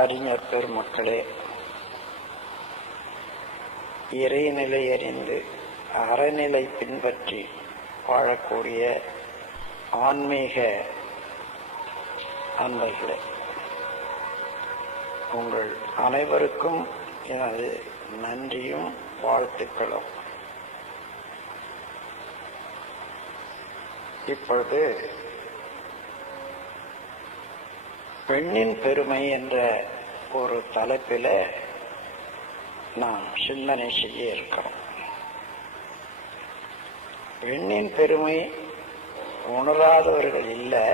அறிஞர் பெருமக்களே, இறைநிலை அறிந்து அறநிலை பின்பற்றி வாழக்கூடிய ஆன்மீக அன்பர்களே, உங்கள் அனைவருக்கும் எனது நன்றியும் வாழ்த்துக்களும். இப்பொழுது பெண்ணின் பெருமை என்ற ஒரு தலைப்பில் நாம் சிந்தனை செய்ய இருக்கிறோம். பெண்ணின் பெருமை உணராதவர்கள் இல்லை,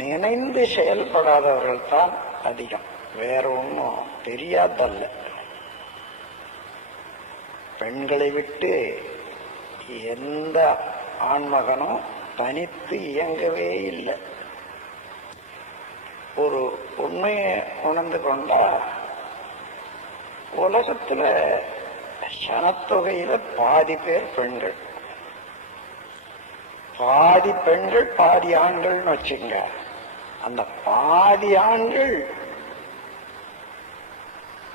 நினைந்து செயல்படாதவர்கள் தான் அதிகம். வேற ஒன்றும் தெரியாதல்ல. பெண்களை விட்டு எந்த ஆண்மகனும் தனித்து இயங்கவே இல்லை. ஒரு உண்மையை உணர்ந்து கொண்டா, உலகத்துல சனத்தொகையில பாதி பேர் பெண்கள், பாதி பெண்கள் பாதி ஆண்கள்னு வச்சுங்க. அந்த பாதி ஆண்கள்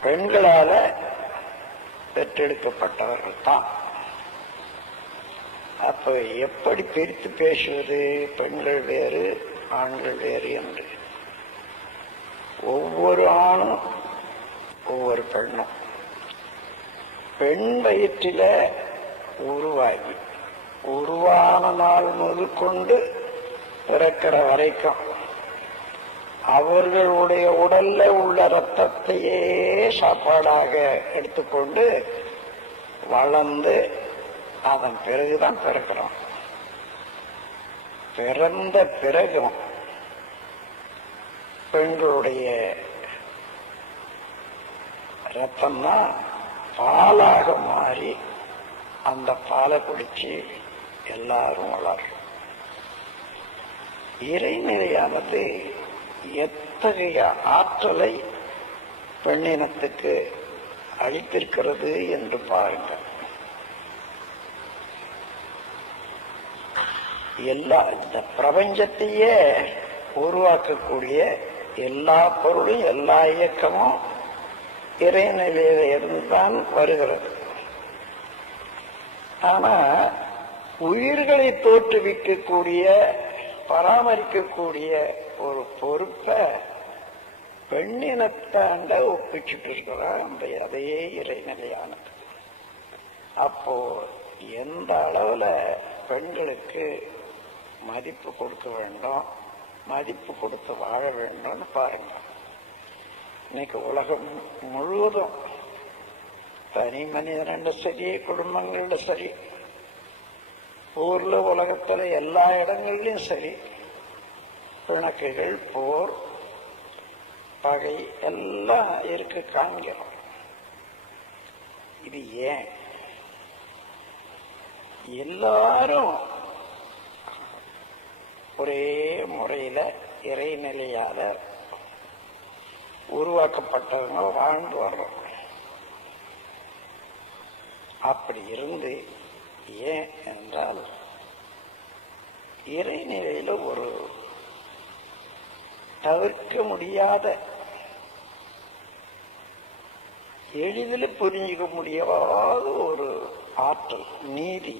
பெண்களால பெற்றெடுக்கப்பட்டவர்கள் தான். அப்ப எப்படி பிரித்து பேசுவது, பெண்கள் வேறு ஆண்கள் வேறு என்று? ஒவ்வொரு ஆணும் ஒவ்வொரு பெண்ணும் பெண் வயிற்றில உருவாகி உருவான நாள் முதல் கொண்டு பிறக்கிற வரைக்கும் அவர்களுடைய உடல்ல உள்ள ரத்தத்தையே சாப்பாடாக எடுத்துக்கொண்டு வளர்ந்து அதன் பிறகுதான் பிறக்கிறோம். பிறந்த பிறகும் பெண்களுடைய ரத்தம் தான் பாலாக மாறி அந்த பாலை குடிச்சு எல்லாரும் வளரும். இறைநிலையானது எத்தகைய ஆற்றலை பெண்ணினத்துக்கு அளித்திருக்கிறது என்று பாருங்கள். இந்த பிரபஞ்சத்தையே உருவாக்கக்கூடிய எல்லா பொருளும் எல்லா இயக்கமும் இறைநிலையில இருந்துதான் வருகிறது. ஆனா உயிர்களை தோற்றுவிக்கக்கூடிய பராமரிக்கக்கூடிய ஒரு பொறுப்பை பெண்ணினத்தாண்ட ஒப்பிச்சுட்டு இருக்கிறோம். அதே இறைநிலையானது. அப்போ எந்த அளவுல பெண்களுக்கு மதிப்பு கொடுக்க வேண்டும், மதிப்பு கொடுத்து வாழ வேண்டும்னு பாருங்க. இன்னைக்கு உலகம் முழுவதும் தனி மனிதன சரி, குடும்பங்கள சரி, ஊர்ல உலகத்துல எல்லா இடங்கள்லயும் சரி, பிணக்குகள், போர், பகை எல்லாம் இருக்கு காண்கிறோம். இது ஏன்? எல்லாரும் ஒரே முறையில இறைநிலையால உருவாக்கப்பட்டவங்க வாழ்ந்து வர்றோம். அப்படி இருந்து ஏன் என்றால், இறைநிலையில ஒரு தவிர்க்க முடியாத, எளிதில் புரிஞ்சுக்க முடியாத ஒரு ஆற்றல், நீதி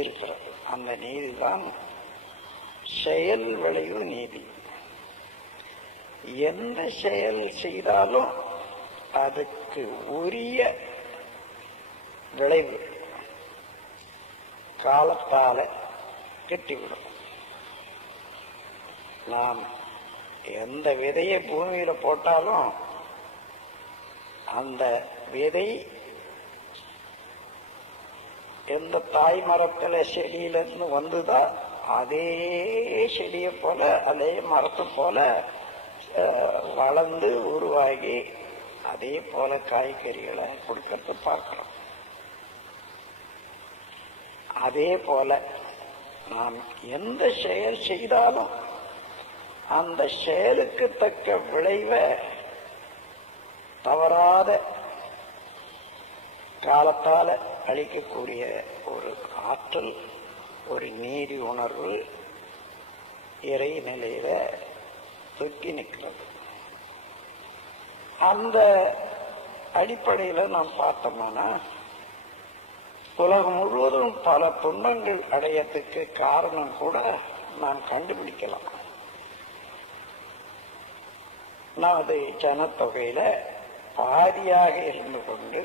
இருக்கிறது. அந்த நீதி தான் செயல் விளைவு நீதி. எந்த செயல் செய்தாலும் அதுக்கு உரிய விளைவு காலத்தால கெட்டிவிடும். நாம் எந்த விதையை பூமியில போட்டாலும் அந்த விதை எந்த தாய் மரத்துல செடியிலிருந்து வந்துதான் அதே செடியை போல அதே மரத்தை போல வளர்ந்து உருவாகி அதே போல காய்கறிகளை கொடுக்கறது பார்க்கிறோம். அதே போல நாம் எந்த செயல் செய்தாலும் அந்த செயலுக்கு தக்க விளைவை தவறாத காலத்தால அளிக்கக்கூடிய ஒரு ஆற்றல், ஒரு நீதி உணர்வு இறை நிலையில தொக்கி நிற்கிறது. அந்த அடிப்படையில் நாம் பார்த்தோம்னா உலகம் முழுவதும் பல துன்பங்கள் அடையத்துக்கு காரணம் கூட நாம் கண்டுபிடிக்கலாம். நமது ஜனத்தொகையில பாதியாக இருந்து கொண்டு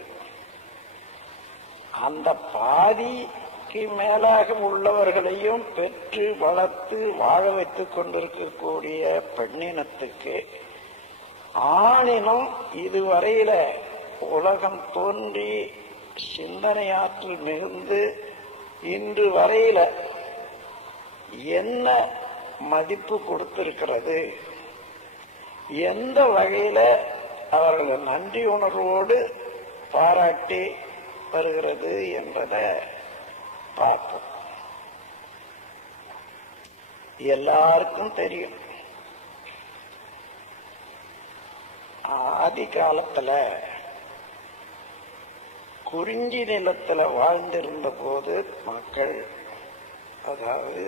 அந்த பாதிக்கு மேலாக உள்ளவர்களையும் பெற்று வளர்த்து வாழ வைத்துக் கொண்டிருக்கக்கூடிய பெண்ணினத்துக்கு ஆணினம் இதுவரையில உலகம் தோன்றி சிந்தனையாற்றல் மிகுந்து இன்று வரையில என்ன மதிப்பு கொடுத்திருக்கிறது, எந்த வகையில அவர்கள் நன்றி உணர்வோடு பாராட்டி வருகிறது என்பதை பார்ப்போம். எல்லாருக்கும் தெரியும், ஆதி காலத்துல குறிஞ்சி நிலத்துல வாழ்ந்திருந்த போது மக்கள், அதாவது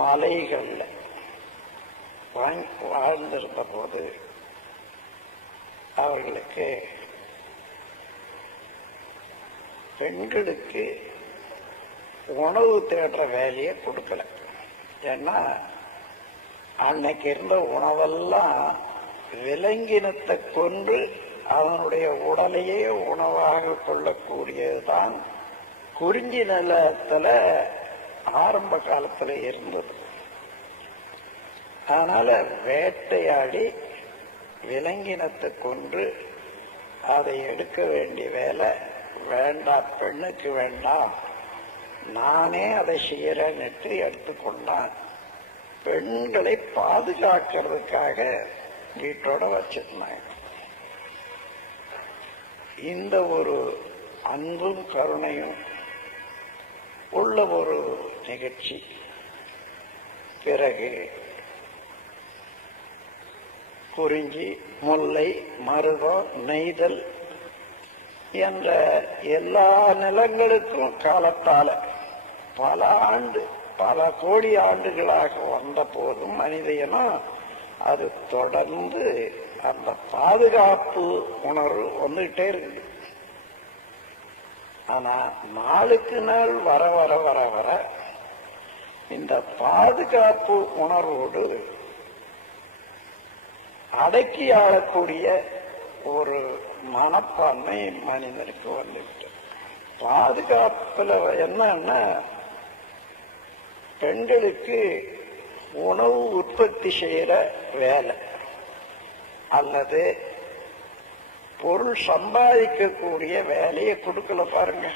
மலைகள்ல வாழ்ந்திருந்த போது அவர்களுக்கு பெண்களுக்கு உணவு தேடுற வேலையை கொடுக்கல. ஏன்னா அன்னைக்கு இருந்த உணவெல்லாம் விலங்கினத்தை கொண்டு அவனுடைய உடலையே உணவாக கொள்ளக்கூடியதுதான் குறிஞ்சி நிலத்துல ஆரம்ப காலத்துல இருந்தது. அதனால வேட்டையாடி விலங்கினத்தை கொண்டு அதை எடுக்க வேண்டிய வேலை வேண்டாம், பெண்ணுக்கு வேண்டாம், நானே அதை செய்யறேன்னு எடுத்துக்கொண்டான். பெண்களை பாதுகாக்கிறதுக்காக வீட்டோட வச்சிருந்தாங்க. இந்த ஒரு அன்பும் கருணையும் உள்ள ஒரு நிகழ்ச்சி பிறகு குறிஞ்சி, முல்லை, மருதம், நெய்தல் என்ற எல்லா நிலங்களுக்கும் காலத்தால பல கோடி ஆண்டுகளாக வந்த போதும் மனித இனம் அது தொடர்ந்து அந்த பாதுகாப்பு உணர்வு வந்துகிட்டே இருக்குது. ஆனா நாளுக்கு நாள் வர வர வர வர இந்த பாதுகாப்பு உணர்வோடு அடக்கி ஆளக்கூடிய ஒரு மனப்பான்மை மனிதனுக்கு வந்துவிட்டு, பாதுகாப்புல என்னன்னா பெண்களுக்கு உணவு உற்பத்தி செய்யற வேலை அல்லது பொருள் சம்பாதிக்கக்கூடிய வேலையை கொடுக்கல பாருங்க.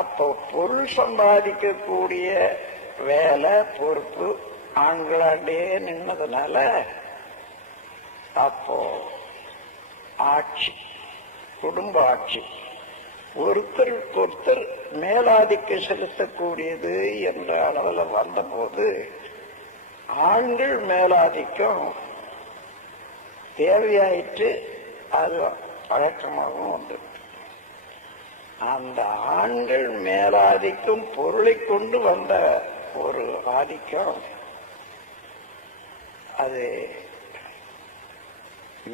அப்போ பொருள் சம்பாதிக்கக்கூடிய வேலை பொறுப்பு ஆண்களாண்டே நின்னதுனால அப்போ ஆட்சி, குடும்ப ஆட்சி ஒருத்தருக்கு ஒருத்தர் மேலாதிக்க செலுத்தக்கூடியது என்ற அளவில் வந்தபோது ஆண்கள் மேலாதிக்கம் தேவையாயிற்று. அது பழக்கமாகவும் வந்து அந்த ஆண்கள் மேலாதிக்கும் பொருளை கொண்டு வந்த ஒரு ஆதிக்கம், அது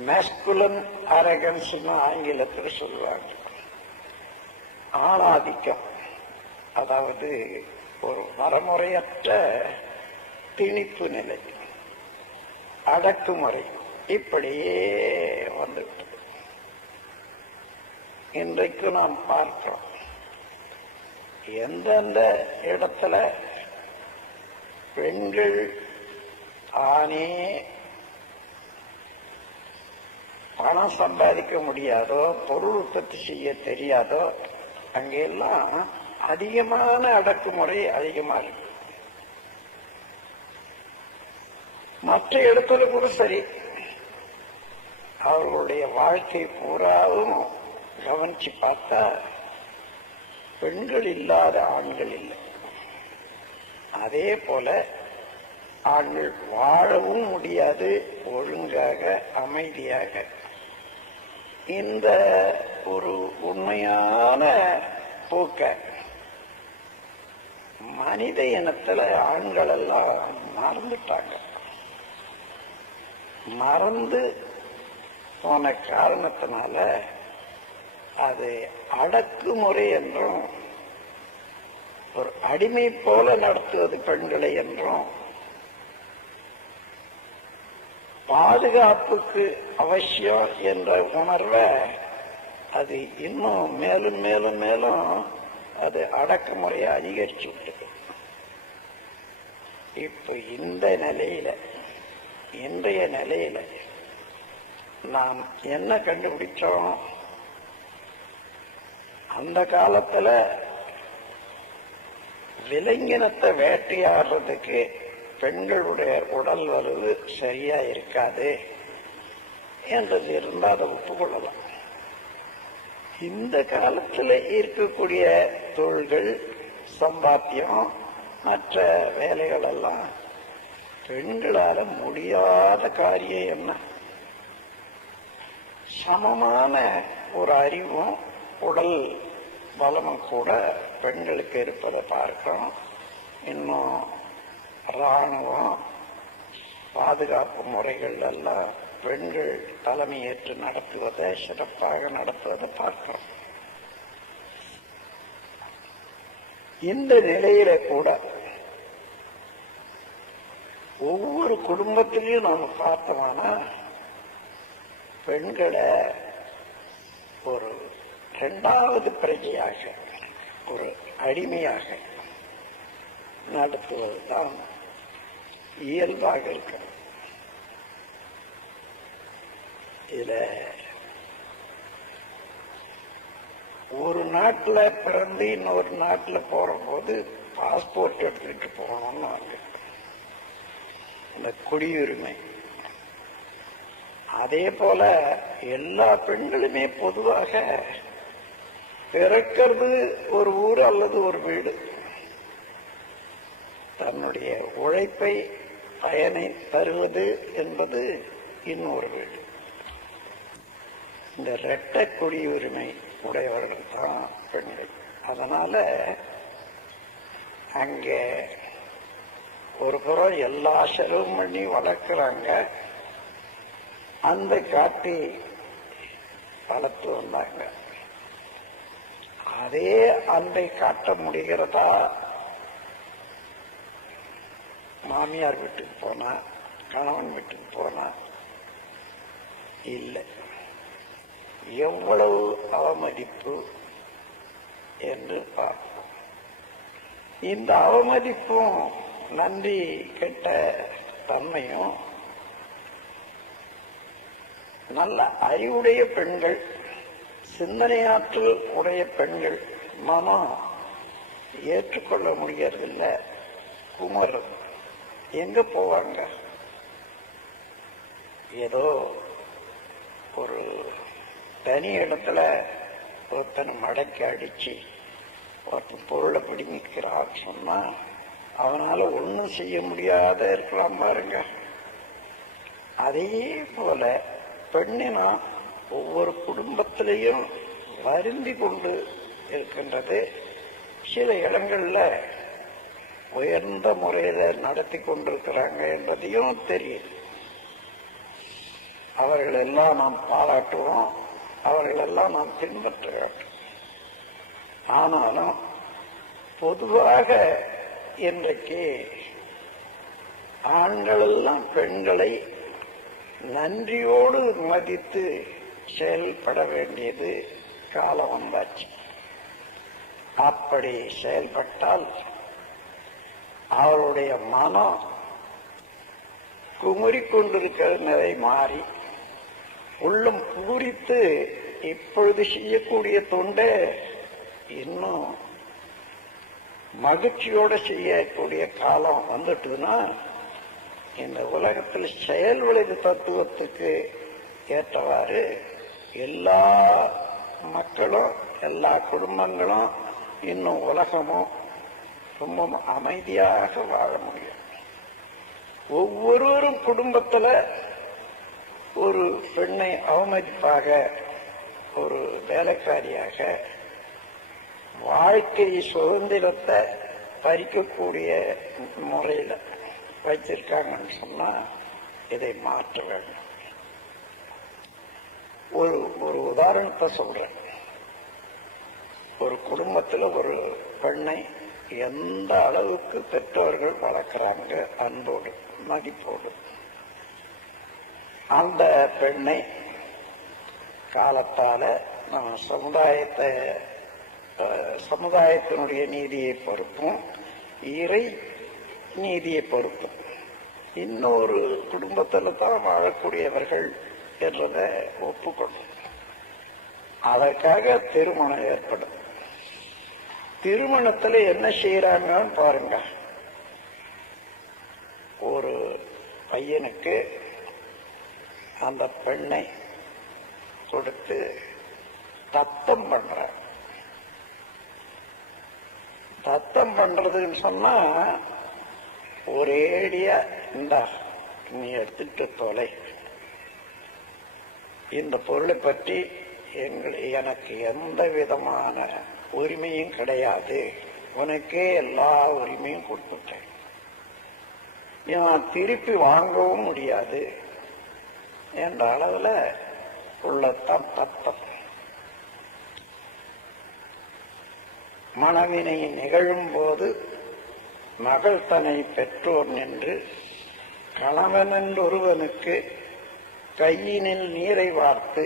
மேஸ்குலன் அரகன்ஸ் ஆங்கிலத்தில் சொல்லுவாங்க. ஆணாதிக்கம், அதாவது ஒரு வரமுறையற்ற திணிப்பு நிலை, அடக்குமுறை, இப்படியே வந்துவிட்டது. இன்றைக்கு நாம் பார்க்கிறோம் எந்தெந்த இடத்துல பெண்கள் தானே பணம் சம்பாதிக்க முடியாதோ, பொருள் உற்பத்தி செய்ய தெரியாதோ, அங்கெல்லாம் அதிகமான அடக்குமுறை அதிகமா இருக்கு. மற்ற இடத்துல கூட சரி, அவர்களுடைய வாழ்க்கை பூராவும் கவனிச்சு பார்த்தா பெண்கள் இல்லாத ஆண்கள் இல்லை. அதே போல ஆண்கள் வாழவும் முடியாது ஒழுங்காக அமைதியாக. இந்த ஒரு உண்மையான போக்க மனித இனத்துல ஆண்கள் எல்லாம் மறந்துட்டாங்க. மறந்து போன காரணத்தினால அது அடக்குமுறை என்றும் ஒரு அடிமை போல நடத்துவது பெண்களை என்றும் பாதுகாப்புக்கு அவசியம் என்ற உணர்வை அது இன்னும் மேலும் மேலும் மேலும் அது அடக்குமுறையை அதிகரிச்சு விட்டது. இப்ப இந்த நிலையில, இன்றைய நிலையில நாம் என்ன கண்டுபிடிச்சோம்? அந்த காலத்துல விலங்கினத்தை வேட்டையாடுறதுக்கு பெண்களுடைய உடல் வலுவு சரியா இருக்காது என்றது இருந்தால் அதை ஒப்புக்கொள்ளலாம். இந்த காலத்துல இருக்கக்கூடிய தொழில்கள், சம்பாத்தியம், மற்ற வேலைகள் எல்லாம் பெண்களால முடியாத காரியம் என்ன? சமமான ஒரு அறிவும் உடல் பலமும் கூட பெண்களுக்கு இருப்பதை பார்க்கிறோம். இன்னும் இராணுவம், பாதுகாப்பு முறைகள் எல்லாம் பெண்கள் தலைமையேற்று நடத்துவதை, சிறப்பாக நடத்துவதை பார்க்கிறோம். இந்த நிலையில கூட ஒவ்வொரு குடும்பத்திலையும் நாம பார்த்தோம்னா பெண்களை ஒரு இரண்டாவது பிரஜையாக, ஒரு அடிமையாக நடத்துவதுதான் இயல்பாக இருக்கிறது. இதுல ஒரு நாட்டுல பிறந்து இன்னொரு நாட்டுல போற போது பாஸ்போர்ட் எடுத்துட்டு போகணும்னு இந்த குடியுரிமை. அதே போல எல்லா பெண்களுமே பொதுவாக பிறக்கிறது ஒரு ஊர் அல்லது ஒரு வீடு, தன்னுடைய உழைப்பை பயனை தருவது என்பது இன்னொரு வீடு. இந்த இரட்டை குடியுரிமை உடையவர்கள் தான் பெண்கள். அதனால அங்க ஒரு புறம் எல்லா செலவும் பண்ணி வளர்க்கிறாங்க, அந்த காட்டி வளர்த்து வந்தாங்க. அதே அன்பை காட்ட முடிகிறதா மாமியார் வீட்டுக்கு போனா, கணவன் வீட்டுக்கு போனா? இல்லை. எவ்வளவு அவமதிப்பு என்று பார்ப்போம். இந்த அவமதிப்பும் நன்றி கெட்ட தன்மையும் நல்ல அறிவுடைய பெண்கள், சிந்தனையாற்றல் உடைய பெண்கள் மனம் ஏற்றுக்கொள்ள முடியறதில்லை. குமரன் எங்க போவாங்க? ஏதோ ஒரு தனி இடத்துல ஒருத்தனை மடக்கி அடிச்சு ஒருத்தன் பொருளை பிடிக்கிறான்னு சொன்னா அவனால ஒன்றும் செய்ய முடியாத இருக்கலாம் பாருங்க. அதே போல பெண்ணினா ஒவ்வொரு குடும்பத்திலையும் வருந்தி கொண்டு இருக்கின்றது. சில இடங்கள்ல உயர்ந்த முறையில நடத்தி கொண்டிருக்கிறாங்க என்பதையும் தெரியுது. அவர்கள் எல்லாம் நாம் பாராட்டுவோம், அவர்கள் எல்லாம் நாம் பின்பற்ற வேண்டும். ஆனாலும் பொதுவாக இன்றைக்கு ஆண்கள் எல்லாம் பெண்களை நன்றியோடு மதித்து செயல்பட வேண்டியது காலம் வந்தாச்சு. அப்படி செயல்பட்டால் அவருடைய மனம் குமுறிக்கொண்டிருக்கிற நிலை மாறி உள்ளம் பூரித்து இப்பொழுது செய்யக்கூடிய தொண்டை இன்னும் மகிழ்ச்சியோட செய்யக்கூடிய காலம் வந்துட்டுன்னா இந்த உலகத்தில் செயல் விளைவு தத்துவத்துக்கு ஏற்றவாறு எல்லா மக்களும், எல்லா குடும்பங்களும், இன்னும் உலகமும் ரொம்ப அமைதியாக வாழ முடியும். ஒவ்வொருவரும் குடும்பத்துல ஒரு பெண்ணை அவமதிப்பாக, ஒரு வேலைக்காரியாக, வாழ்க்கை சுதந்திரத்தை பறிக்கக்கூடிய முறையில் வச்சிருக்காங்கன்னு சொன்னா இதை மாற்ற வேண்டும். ஒரு ஒரு உதாரணத்தை சொல்றேன். ஒரு குடும்பத்தில் ஒரு பெண்ணை எந்த அளவுக்கு பெற்றோர்கள் வளர்க்குறாங்க, அன்போடு மதிப்போடு, அந்த பெண்ணை காலத்தால நம்ம சமுதாயத்தினுடைய நீதியை பொறுப்பும் இறை நீதியை பொறுப்பும் இன்னொரு குடும்பத்தில் தான் வாழக்கூடியவர்கள் என்றதை ஒப்புக்கொள்ளும். அதற்காக திருமணம் ஏற்படும். திருமணத்துல என்ன செய்யறாங்கன்னு பாருங்க. ஒரு பையனுக்கு அந்த பெண்ணை கொடுத்து தத்தம் பண்ற. தத்தம் பண்றதுன்னு சொன்னா ஒரேடியா இந்த நீ எடுத்துட்டு தொலை, இந்த பொருளை பற்றி எனக்கு எந்த விதமான உரிமையும் கிடையாது, உனக்கே எல்லா உரிமையும் கொடுத்துட்டேன், நான் திருப்பி வாங்கவும் முடியாது என்ற அளவுல உள்ளத்தான் தத்தம். மனவினை நிகழும் போது மகள் தன்னை பெற்றோர் நின்று கணவனொருவனுக்கு கையினில் நீரை வார்த்து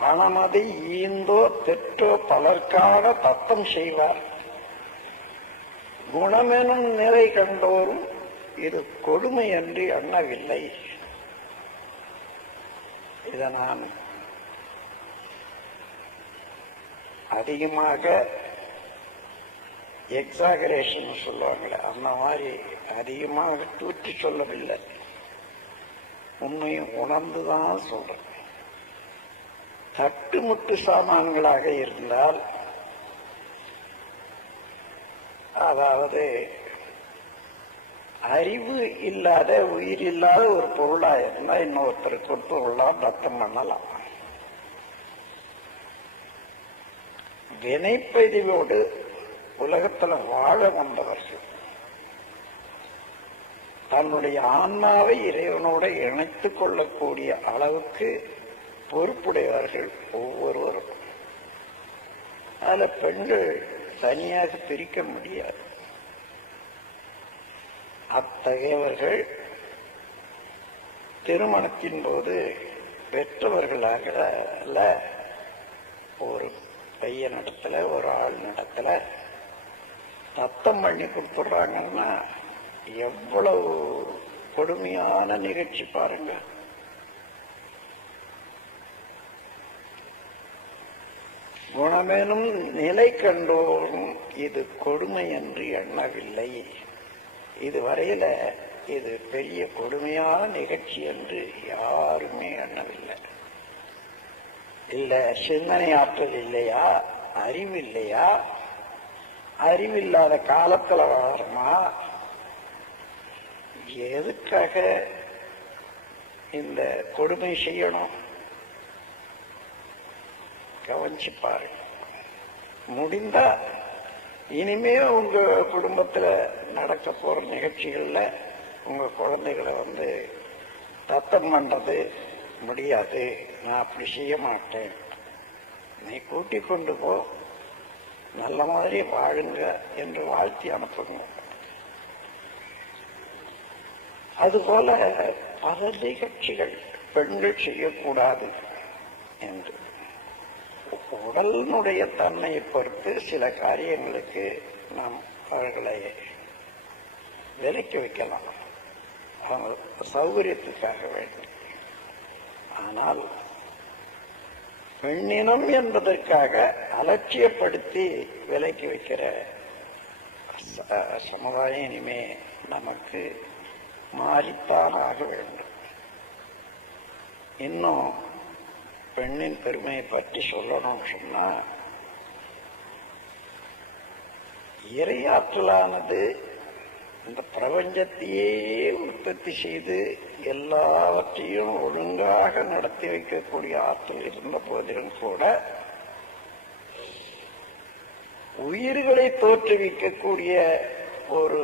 பணமதை ஈந்தோ தெற்றோ பலர்க்காக தத்தம் செய்வார். குணமெனும் நிறை கண்டோரும் இது கொடுமை என்று எண்ணவில்லை. இதை நான் அதிகமாக எக்ஸாகரேஷன் சொல்லுவாங்களே, அந்த மாதிரி அதிகமாக தூற்றி சொல்லவில்லை, உண்மையை உணர்ந்துதான் சொல்றேன். தட்டுமுட்டு சாமான்களாக இருந்தால், அதாவது அறிவு இல்லாத உயிர் இல்லாத ஒரு பொருளா இருந்தா இன்னொருத்தருக்கு கொடுத்து உள்ளாம் ரத்தம் பண்ணலாம். வினைப்பதிவோடு உலகத்துல வாழ வந்தவர்கள் தன்னுடைய ஆன்மாவை இறைவனோட இணைத்துக் கொள்ளக்கூடிய அளவுக்கு பொறுப்புடையவர்கள் ஒவ்வொருவரும். அதுல பெண்கள் தனியாக பிரிக்க முடியாது. அத்தகையவர்கள் திருமணத்தின் போது பெற்றவர்களாக ஒரு பையனிடத்துல ஒரு ஆள் நடத்துல தத்தம் பண்ணி கொடுத்துடுறாங்கன்னா எவ்வளவு கொடுமையான நிகழ்ச்சி பாருங்க. குணமேனும் நிலை கண்டோரும் இது கொடுமை என்று எண்ணவில்லை. இதுவரையில இது பெரிய கொடுமையான நிகழ்ச்சி என்று யாருமே எண்ணவில்லை. இல்ல சிந்தனை ஆற்றல் இல்லையா, அறிவு இல்லையா, அறிவில்லாத காலத்துல வாழறமா, எதுக்காக இந்த கொடுமை செய்யணும்? கவனிச்சு பாருங்க. முடிந்தா இனிமே உங்க குடும்பத்துல நடக்க போற நிகழ்ச்சிகள்ல உங்க குழந்தைகளை தத்தம் பண்றது முடியாது, நான் அப்படி செய்ய மாட்டேன், நீ கூட்டி கொண்டு போ, நல்ல மாதிரி வாழுங்க என்று வாழ்த்தி அனுப்புங்க. அதுபோல பல நிகழ்ச்சிகள் பெண்கள் செய்யக்கூடாது என்று உடலினுடைய தன்மையை பொறுத்து சில காரியங்களுக்கு நாம் அவர்களை விலக்கி வைக்கலாம், சௌகரியத்துக்காக வேண்டும். ஆனால் பெண்ணினம் என்பதற்காக அலட்சியப்படுத்தி விலக்கி வைக்கிற சமுதாயம் இனிமே நமக்கு மாறித்தான் ஆக வேண்டும். இன்னும் பெண்ணின் பெருமையை பற்றி சொல்லணும் சொன்னா, இறையாற்றலானது இந்த பிரபஞ்சத்தையே உற்பத்தி செய்து எல்லாவற்றையும் ஒழுங்காக நடத்தி வைக்கக்கூடிய ஆற்றல் இருந்த போதிலும் கூட உயிர்களை தோற்றுவிக்கக்கூடிய ஒரு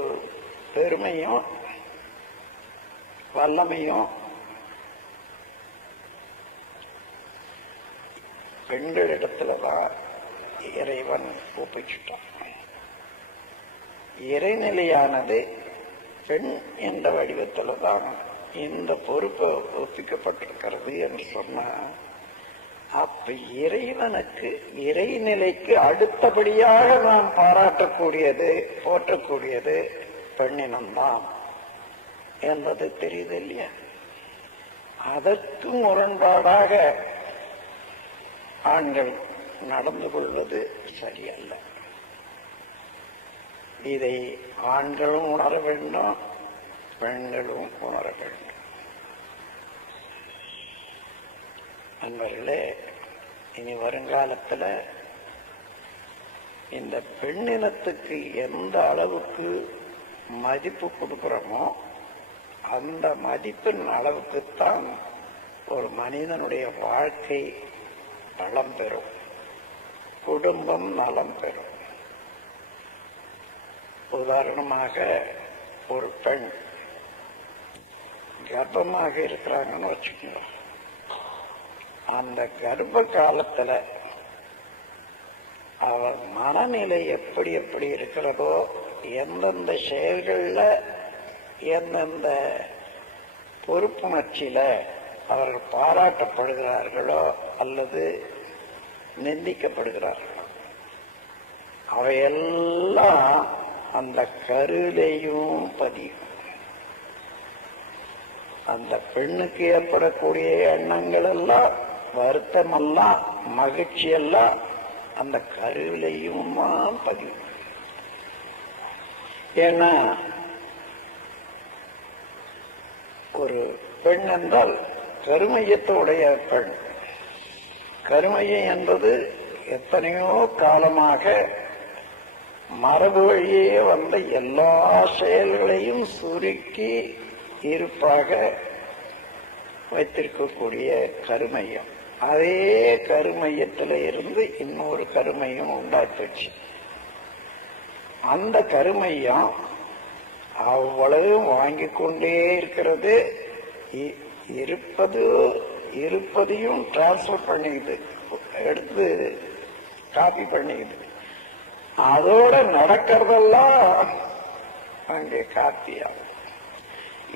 பெருமையும் வல்லமையும் பெண்களிடத்துலதான் இறைவன் ஒப்பிச்சுட்டான். இறைநிலையானது பெண் என்ற வடிவத்துலதான் இந்த பொறுப்பு ஒப்பிக்கப்பட்டிருக்கிறது என்று சொன்ன, அப்ப இறைவனுக்கு இறைநிலைக்கு அடுத்தபடியாக நாம் பாராட்டக்கூடியது போற்றக்கூடியது பெண்ணினம்தான் என்பது தெரியுது இல்லையா? அதற்கு முரண்பாடாக ஆண்கள் நடந்து கொள்வது சரியல்ல. இதை ஆண்களும் உணர வேண்டும், பெண்களும் உணர வேண்டும். நண்பர்களே, இனி வருங்காலத்தில் இந்த பெண்ணினத்துக்கு எந்த அளவுக்கு மதிப்பு கொடுக்கிறோமோ அந்த மதிப்பின் அளவுக்குத்தான் ஒரு மனிதனுடைய வாழ்க்கை நலம் பெறும், குடும்பம் நலம் பெறும். உதாரணமாக, ஒரு பெண் கர்ப்பமாக இருக்கிறாங்கன்னு வச்சுக்கோங்க. அந்த கர்ப்ப காலத்துல அவர் மனநிலை எப்படி எப்படி இருக்கிறதோ, எந்தெந்த செயல்கள்ல எந்தெந்த பொறுப்புணர்ச்சியில அவர்கள் பாராட்டப்படுகிறார்களோ அல்லது நிந்திக்கப்படுகிறார்களோ, அவையெல்லாம் அந்த கருவிலையும் பதியும். அந்த பெண்ணுக்கு ஏற்படக்கூடிய எண்ணங்கள் எல்லாம், வருத்தம் எல்லாம், மகிழ்ச்சி எல்லாம் அந்த கருவிலையும் பதியும். ஏன்னா ஒரு பெண் என்றால் கருமையத்துடைய பெண். கருமையம் என்பது எத்தனையோ காலமாக மரபு வழியே வந்த எல்லா செயல்களையும் சுருக்கி இருப்பாக வைத்திருக்கக்கூடிய கருமையம். அதே கருமையத்தில் இருந்து இன்னொரு கருமையம் உண்டாச்சு. அந்த கருமையம் அவ்வளவு வாங்கி கொண்டே இருக்கிறது. இருப்பதையும் டிரான்ஸ்பர் பண்ணிக்குது, எடுத்து காப்பி பண்ணிக்குது. அதோட நடக்கிறதெல்லாம் அங்கே காப்பி ஆகும்.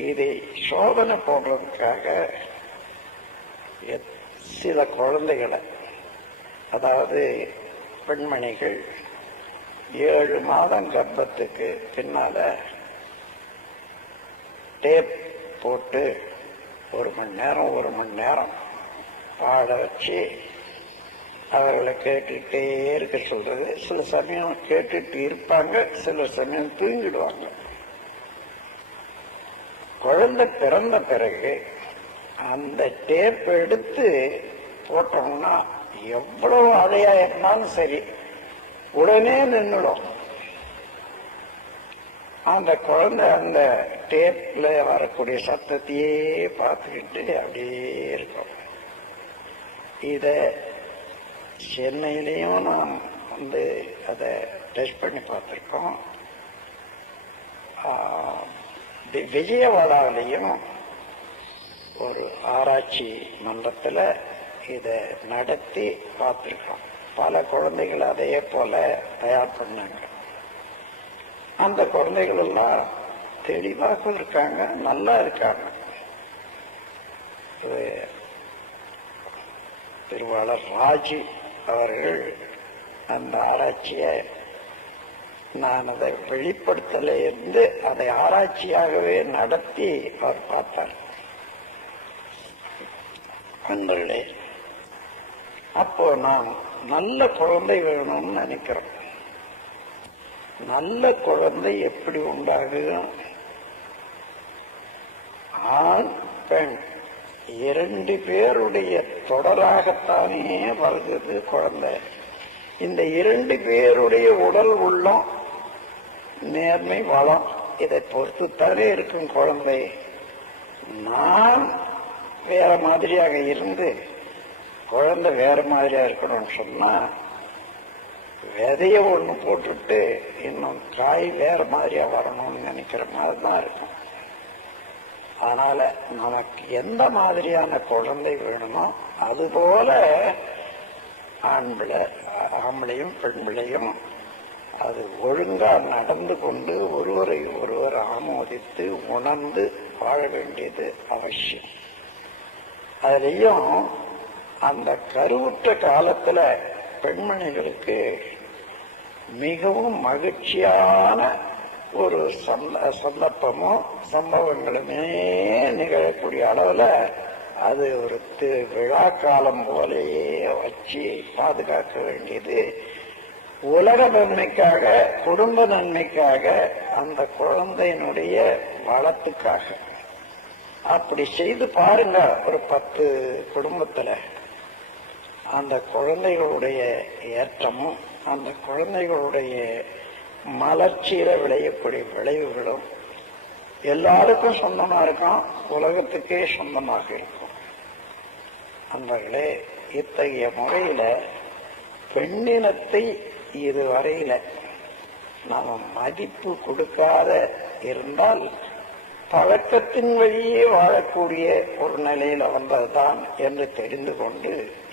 இதை சோதனை போடுறதுக்காக சில குழந்தைகளை, அதாவது பெண்மணிகள் 7 மாதம் கர்ப்பத்துக்கு பின்னால டேப் போட்டு 1 மணி நேரம் பாட வச்சு அவர்களை கேட்டுட்டே இருக்க சொல்றது. சில சமயம் கேட்டுட்டு இருப்பாங்க, சில சமயம் தூங்கிடுவாங்க. குழந்தை பிறந்த பிறகு அந்த டேப் எடுத்து போட்டோம்னா எவ்வளவு அழையா இருந்தாலும் சரி உடனே நின்றுடும். அந்த குழந்தை அந்த டேப்ல வரக்கூடிய சத்தத்தையே பார்த்துக்கிட்டு அப்படியே இருக்கும். இத சென்னையிலையும் நாம் அதை டெஸ்ட் பண்ணி பார்த்திருக்கோம். விஜயவாடாவிலையும் ஒரு ஆராய்ச்சி மன்றத்தில் இதை நடத்தி பார்த்திருக்கோம். பல குழந்தைகள் அதே போல தயார் பண்ணாங்க. அந்த குழந்தைகள் எல்லாம் தெளிவாக இருக்காங்க, நல்லா இருக்காங்க. திருவாளர் ராஜு அவர்கள் அந்த ஆராய்ச்சியை, நான் அதை வெளிப்படுத்தல இருந்து அதை ஆராய்ச்சியாகவே நடத்தி அவர் பார்த்தார். அன்பர்களே, அப்போ நாம் நல்ல குழந்தை வேணும்னு நினைக்கிறோம். நல்ல குழந்தை எப்படி உண்டாகும்? ஆண் பெண் 2 பேருடைய தொடராகத்தானே வருகிறது குழந்தை. இந்த 2 பேருடைய உடல் உள்ளம், நேர்மை, வளம், இதை பொறுத்துத்தானே இருக்கும் குழந்தை. நான் வேற மாதிரியாக இருந்து குழந்தை வேற மாதிரியா இருக்கணும்னு சொன்னா, விதைய ஒண்ணு போட்டுட்டு இன்னும் காய் வேற மாதிரியா வரணும்னு நினைக்கிற மாதிரி தான் இருக்கும். அதனால நமக்கு எந்த மாதிரியான குழந்தை வேணுமோ அதுபோல ஆம்பளையும் பெண்பிளையும் அது ஒழுங்கா நடந்து கொண்டு ஒருவரை ஒருவர் ஆமோதித்து உணர்ந்து வாழ வேண்டியது அவசியம். அதுலயும் அந்த கருவுற்ற காலத்துல பெண்மணிகளுக்கு மிகவும் மகிழ்ச்சியான ஒரு சந்தர்ப்பமும் சம்பவங்களுமே நிகழக்கூடிய அளவுல அது ஒரு விழா காலம் போலேயே வச்சு பாதுகாக்க வேண்டியது உலக நன்மைக்காக, குடும்ப நன்மைக்காக, அந்த குழந்தையினுடைய வளத்துக்காக. அப்படி செய்து பாருங்க. ஒரு 10 குடும்பத்துல அந்த குழந்தைகளுடைய ஏற்றமும் அந்த குழந்தைகளுடைய மலர்ச்சியில விளையக்கூடிய விளைவுகளும் எல்லாருக்கும் சொந்தமா இருக்கும், உலகத்துக்கே சொந்தமாக இருக்கும். அன்பர்களே, இத்தகைய முறையில பெண்ணினத்தை இதுவரையில நாம மதிப்பு கொடுக்காத இருந்தால் பழக்கத்தின் வழியே வாழக்கூடிய ஒரு நிலையில வந்ததுதான் என்று தெரிந்து கொண்டு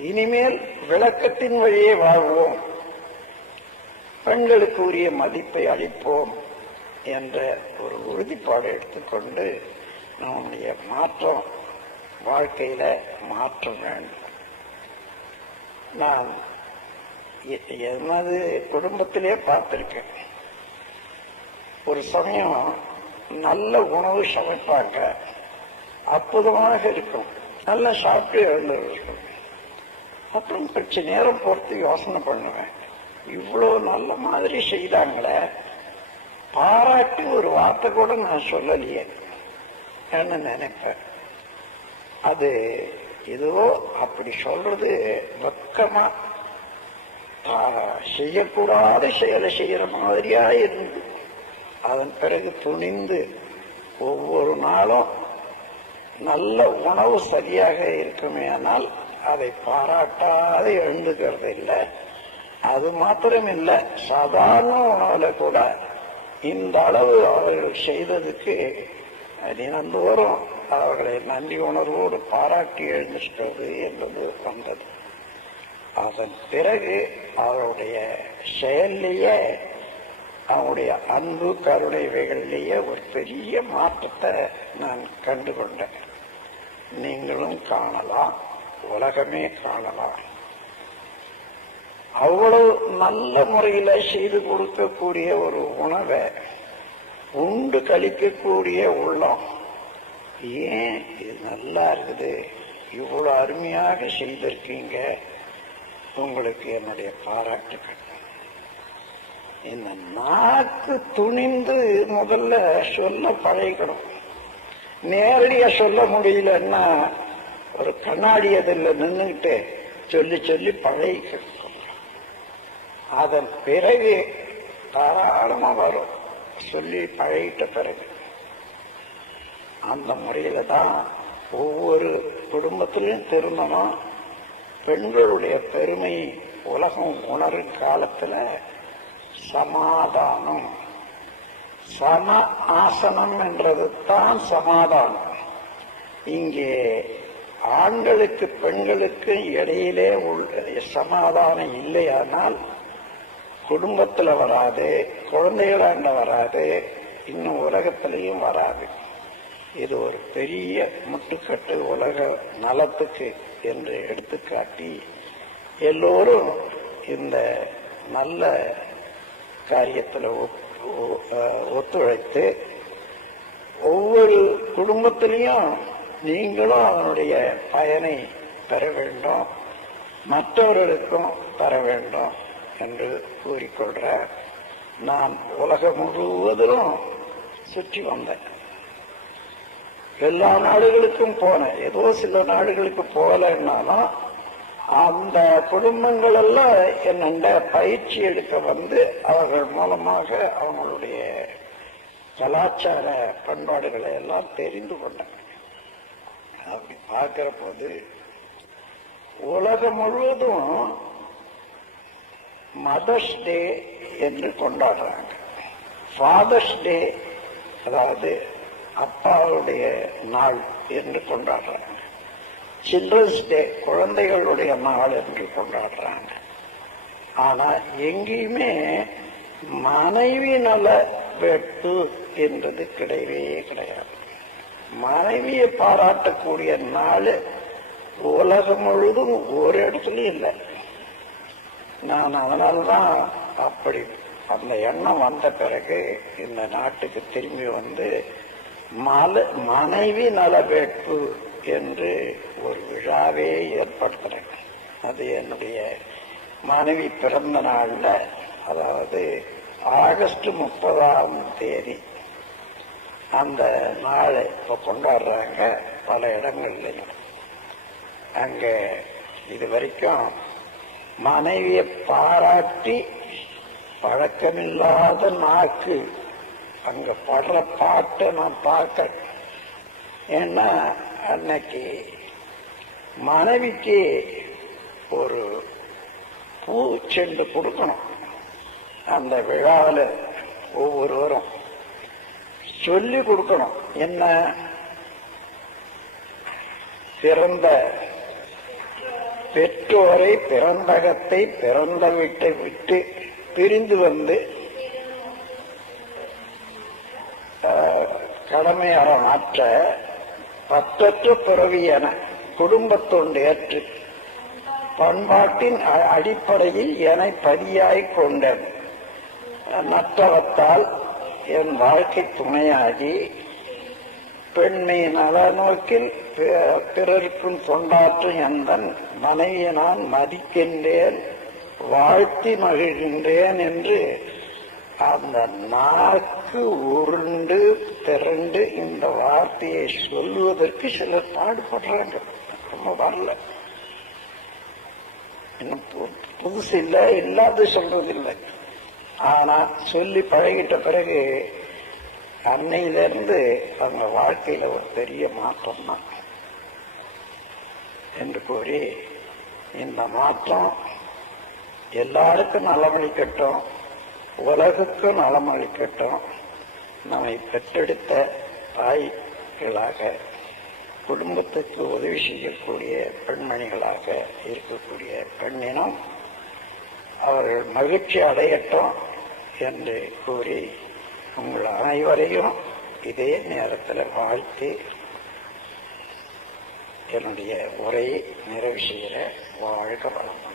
இனிமேல் விளக்கத்தின் வழியே வாழ்வோம், பெண்களுக்கு உரிய மதிப்பை அளிப்போம் என்ற ஒரு உறுதிப்பாடு எடுத்துக்கொண்டு நம்முடைய மாற்றம் வாழ்க்கையில மாற்றம் வேண்டும். நான் எனது குடும்பத்திலே பார்த்திருக்கேன். ஒரு சமயம் நல்ல உணவு சமைப்பாங்க, அற்புதமாக இருக்கும், நல்லா சாப்பிட்டு எழுந்திருக்கும். அப்புறம் கொஞ்ச நேரம் பொறுத்து யோசனை பண்ணுவேன், இவ்வளவு நல்ல மாதிரி செய்தாங்களே, பாராட்டி ஒரு வார்த்தை கூட நான் சொல்லலையே என்ன நினைப்பேன். அது ஏதோ அப்படி சொல்றது வெக்கமா செய்யக்கூடாத செயலை செய்யற மாதிரியா இருந்து அதன் பிறகு துணிந்து ஒவ்வொரு நாளும் நல்ல உணவு சரியாக இருக்குமே, ஆனால் அதை பாராட்டாத எழுந்துக்கிறது இல்லை. அது மாத்திரம் இல்லை, சாதாரண உணவுல கூட இந்த அளவு அவர்கள் செய்ததுக்கு தினந்தோறும் அவர்களை நன்றி உணர்வோடு பாராட்டி எழுந்துட்டது என்பது வந்தது. அதன் பிறகு அவருடைய செயல்லையே, அவருடைய அன்பு கருணைவைகளிலேயே ஒரு பெரிய மாற்றத்தை நான் கண்டுகொண்டேன். நீங்களும் காணலாம், உலகமே காணலாம். அவ்வளவு நல்ல முறையில செய்து கொடுக்கக்கூடிய ஒரு உணவை உண்டு கழிக்கக்கூடிய உள்ளம், ஏன் இது நல்லா இருக்குது, இவ்வளவு அருமையாக செய்திருக்கீங்க, உங்களுக்கு என்னுடைய பாராட்டுகள். இந்த நாக்கு துணிந்து முதல்ல சொல்ல பழகிக்கணும். நேரடியா சொல்ல முடியலன்னா ஒரு கண்ணாடி அதில் நின்றுகிட்டு சொல்லி சொல்லி பழகிக்கணும். அதன் பிறகு தாராளமா வரும், சொல்லி பழகிட்ட பிறகு. அந்த முறையில தான் ஒவ்வொரு குடும்பத்திலும் திருமணம், பெண்களுடைய பெருமை உலகம் உணரும் காலத்துல சமாதானம், சம ஆசனம் என்றது தான் சமாதானம். இங்கே ஆண்களுக்கு பெண்களுக்கு இடையிலே சமாதானம் இல்லையானால் குடும்பத்துல வராது, குழந்தைகளாண்ட வராது, இன்னும் உலகத்திலையும் வராது. இது ஒரு பெரிய முட்டுக்கட்டு உலக நலத்துக்கு என்று எடுத்துக்காட்டி எல்லோரும் இந்த நல்ல காரியத்தில் ஒத்துழைத்து ஒவ்வொரு குடும்பத்திலையும் நீங்களும் அதனுடைய பயனை பெற வேண்டும், மற்றவர்களுக்கும் தர வேண்டும் என்று கூறிக்கொள்ற. நான் உலகம் முழுவதிலும் சுற்றி வந்தேன், எல்லா நாடுகளுக்கும் போனேன். ஏதோ சில நாடுகளுக்கு போகலைன்னாலும் அந்த குடும்பங்கள் எல்லாம் என்னண்ட பயிற்சி எடுக்க வந்து அவர்கள் மூலமாக அவங்களுடைய கலாச்சார பண்பாடுகளை எல்லாம் தெரிந்து கொண்டாங்க. அப்படி பார்க்கிற போது உலகம் முழுவதும் மதர்ஸ் டே என்று கொண்டாடுறாங்க. ஃபாதர்ஸ் டே, அதாவது அப்பாவுடைய நாள் என்று கொண்டாடுறாங்க. சில்ட்ரன்ஸ் டே, குழந்தைகளுடைய நாள் என்று கொண்டாடுறாங்க. ஆனா எங்கேயுமே மனைவி நல வேட்பு என்றது கிடையவே கிடையாது. மனைவியை பாராட்டக்கூடிய நாள் உலகம் முழுதும் ஒரு இடத்துலயும் இல்லை. நான் அதனால்தான் அப்படி அந்த எண்ணம் வந்த பிறகு இந்த நாட்டுக்கு திரும்பி வந்து மனைவி நல வேட்பு என்று ஒரு விழாவே ஏற்படுத்துறேன். அது என்னுடைய மனைவி பிறந்த நாள்ல, அதாவது ஆகஸ்ட் 30 அந்த நாளை இப்ப கொண்டாடுறாங்க பல இடங்கள்லையும். அங்க இது வரைக்கும் மனைவியை பாராட்டி பழக்கமில்லாத நாக்கு அங்க படுற பாட்டை நான் பார்க்க. ஏன்னா அன்னைக்கு மனைவிக்கு ஒரு பூச்செண்டு கொடுக்கணும். அந்த விழாவில் ஒவ்வொருவரும் சொல்லி கொடுக்கணும். என்ன, பிறந்த பெற்றோரை, பிறந்தகத்தை, பிறந்த வீட்டை விட்டு பிரிந்து வந்து கடமையார மாற்ற பற்றற்ற பிறவி என குடும்பத்தொண்டு ஏற்று பண்பாட்டின் அடிப்படையில் என பதியாய் கொண்டேன். நற்றவத்தால் என் வாழ்க்கை துணையாகி பெண்மை நலநோக்கில் பிறருக்கும் தொண்டாற்றும் எந்தன் மனைவியை நான் மதிக்கின்றேன், வாழ்த்தி மகிழ்கின்றேன் என்று அந்த நாக்கு உருண்டு திரண்டு இந்த வார்த்தையை சொல்லுவதற்கு சிலர் பாடுபடுறாங்க. ரொம்ப வரல, இன்னும் புதுசு இல்லை, இல்லாத சொல்றதில்லை. ஆனா சொல்லி பழகிட்ட பிறகு அன்னையிலிருந்து அவங்க வாழ்க்கையில ஒரு பெரிய மாற்றம் தான் என்று கூறி, இந்த மாற்றம் எல்லாருக்கும் நலமளிக்கட்டும், உலகுக்கும் நலமளிக்கட்டும். நம்மை பெற்றெடுத்த தாய்களாக, குடும்பத்துக்கு உதவி செய்யக்கூடிய பெண்மணிகளாக இருக்கக்கூடிய பெண்ணினம் அவர்கள் மகிழ்ச்சி அடையட்டும் என்று கூறி உங்கள் அனைவரையும் இதே நேரத்தில் வாழ்த்தி என்னுடைய உரையை நிறைவு செய்கிற. வாழ்க வளம்.